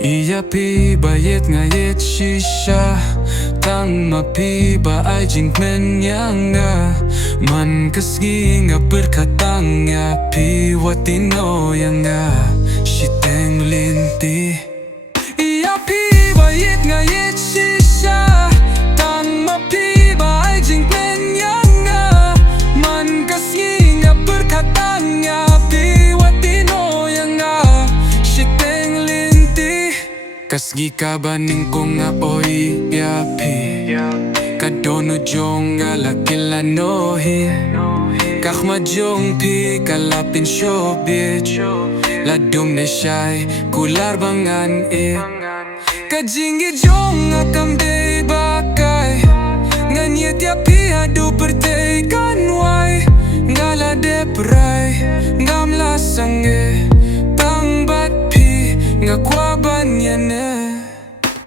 Ia pi ba iet nga ieit shisha Tang ma pi ba jing kmen nga Man kasgi nga pyrkhat Tang ya pi Wat Iehnoh Ia Nga shiteng lynti Ia pi ba iet nga ieit shisha Tang ma pi ba jing kmen nga Man kasgi nga pyrkhat Tang ya pi Wat Iehnoh Ia Nga shiteng lynti Kasgi ka baning ko nga oi yapi Kadono jong galakila nohi Kakma jong pi kalapin shobit Ladum ne shy kular bangan Kajingi jong akam day bakay Nganyet yapi adu pertay kanway Ngala depray ngamla sange Tang bat pi ngakwaban yane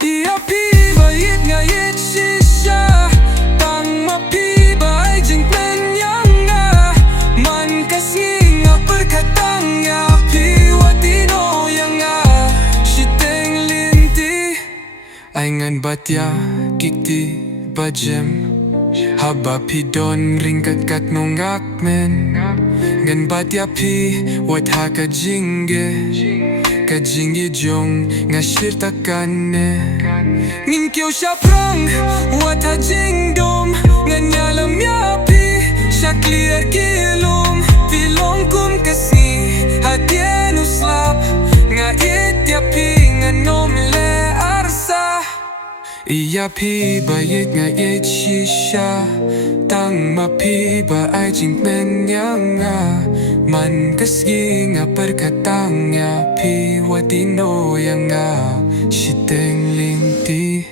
Ia pi ba iet nga ieit shisha Tang ma pi ba jing kmen nga Man kasgi nga pyrkhat Tang ya pi Wat Iehnoh Ia Nga shiteng lynti Ay ngan batya kikti bajem Haba pi don ringkat kat nong kmen Ngan batya pi wat ha ka jinge Kajingi jong nga shirtakane Ngin kyo siya prang wat ha jing dom Nga nyalam yapi siya clear kilom Filong kum kasi hadien uslap Nga ieit yapi nga nom le arsa Ia pi ba iet nga ieit shisha Tang ma pi ba jing kmen nga Man kasgi nga pyrkhat Tang ya pi Wat Iehnoh Ia Nga shiteng lynti